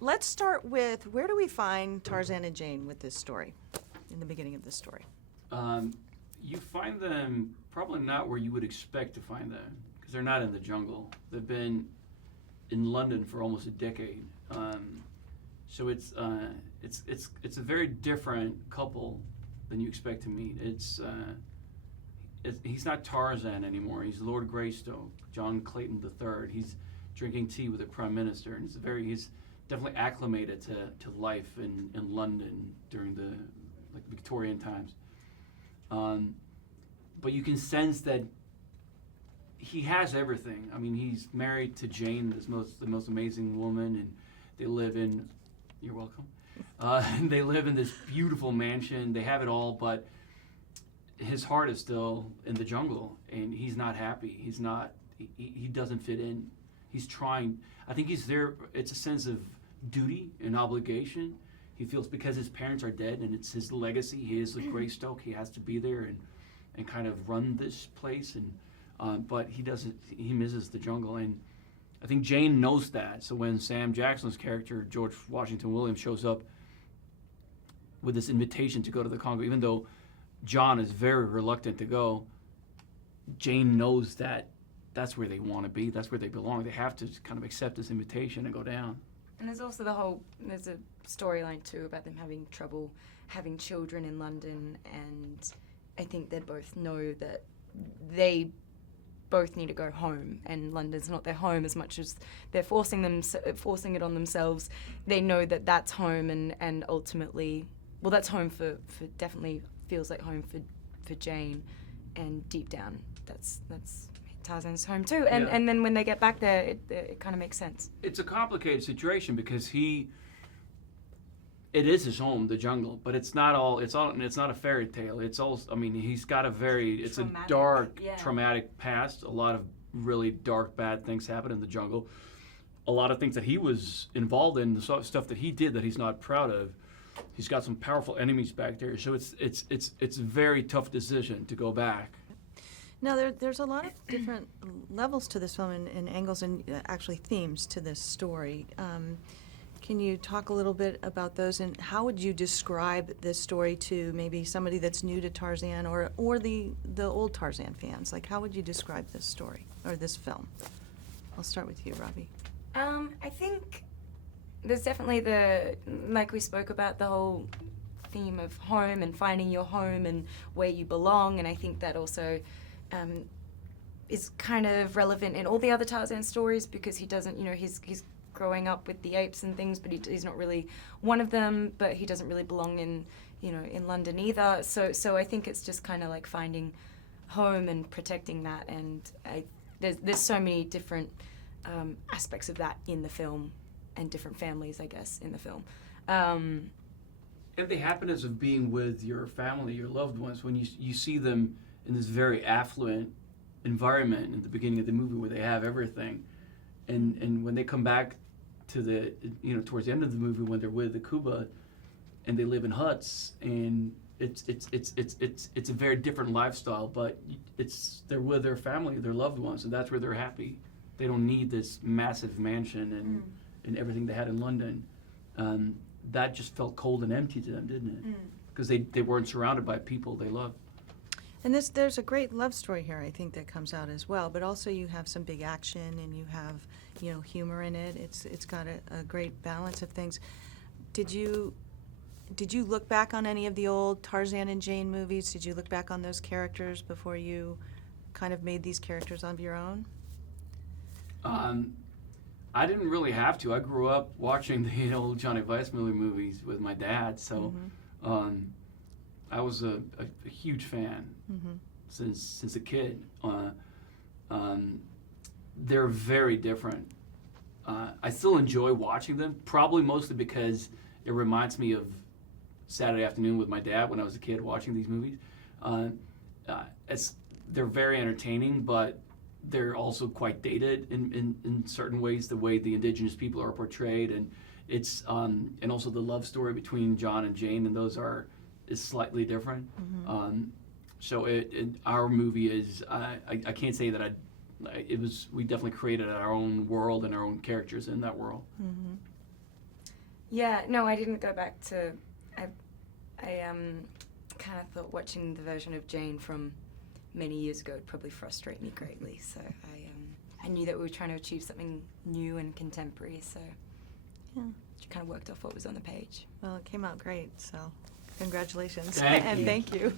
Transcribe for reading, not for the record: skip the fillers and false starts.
let's start with, where do we find Tarzan and Jane with this story, in the beginning of this story? You find them probably not where you would expect to find them, because they're not in the jungle. They've been in London for almost a decade. So it's a very different couple than you expect to meet. He's not Tarzan anymore. He's Lord Greystoke, John Clayton III. He's drinking tea with the Prime Minister, and he's definitely acclimated to life in London during the Victorian times. But you can sense that he has everything. I mean, he's married to Jane, the most amazing woman, and they live in. You're welcome. They live in this beautiful mansion. They have it all, but his heart is still in the jungle, and he's not happy. He's not. He doesn't fit in. He's trying. I think he's there. It's a sense of duty and obligation. He feels because his parents are dead, and it's his legacy. He is the Greystoke. He has to be there and kind of run this place. And but he doesn't. He misses the jungle, and I think Jane knows that. So when Sam Jackson's character, George Washington Williams, shows up with this invitation to go to the Congo, even though John is very reluctant to go, Jane knows that that's where they want to be. That's where they belong. They have to kind of accept this invitation and go down. And there's also there's a storyline too about them having trouble having children in London, and I think they both know that they both need to go home, and London's not their home as much as they're forcing it on themselves. They know that that's home, and ultimately, well, that's home for definitely feels like home for Jane, and deep down, that's Tarzan's home too. And then when they get back there, it kind of makes sense. It's a complicated situation because it is his home, the jungle, but it's not a fairy tale. It's also, I mean, he's got it's a dark, traumatic past. A lot of really dark, bad things happen in the jungle. A lot of things that he was involved in, the sort of stuff that he did that he's not proud of. He's got some powerful enemies back there, so it's a very tough decision to go back. Now, there's a lot of different levels to this film and angles and actually themes to this story. Can you talk a little bit about those, and how would you describe this story to maybe somebody that's new to Tarzan or the old Tarzan fans? Like, how would you describe this story or this film? I'll start with you, Robbie. I think there's definitely like we spoke about, the whole theme of home and finding your home and where you belong, and I think that also is kind of relevant in all the other Tarzan stories, because he doesn't, he's growing up with the apes and things, but he's not really one of them, but he doesn't really belong in London either. So I think it's just kind of like finding home and protecting that, and there's so many different aspects of that in the film, and different families, I guess, in the film. And the happiness of being with your family, your loved ones, when you see them in this very affluent environment in the beginning of the movie where they have everything, and when they come back to towards the end of the movie when they're with the Kuba and they live in huts, and it's a very different lifestyle, but they're with their family, their loved ones, and that's where they're happy. They don't need this massive mansion and everything they had in London. That just felt cold and empty to them, didn't it? Because they weren't surrounded by people they loved. And there's a great love story here, I think, that comes out as well. But also you have some big action, and you have humor in it. It's got a great balance of things. Did you look back on any of the old Tarzan and Jane movies? Did you look back on those characters before you kind of made these characters of your own? I didn't really have to. I grew up watching the old Johnny Weissmuller movies with my dad, so I was a huge fan since a kid. They're very different. I still enjoy watching them, probably mostly because it reminds me of Saturday afternoon with my dad when I was a kid watching these movies. They're very entertaining, but they're also quite dated in certain ways, the way the indigenous people are portrayed, and it's and also the love story between John and Jane, and those is slightly different. So our movie is I can't say that we definitely created our own world and our own characters in that world. Yeah, no, I didn't go back to. I kind of thought watching the version of Jane from many years ago would probably frustrate me greatly. So I knew that we were trying to achieve something new and contemporary. So Yeah. it kind of worked off what was on the page. Well, it came out great, so congratulations. Thank And you. thank you.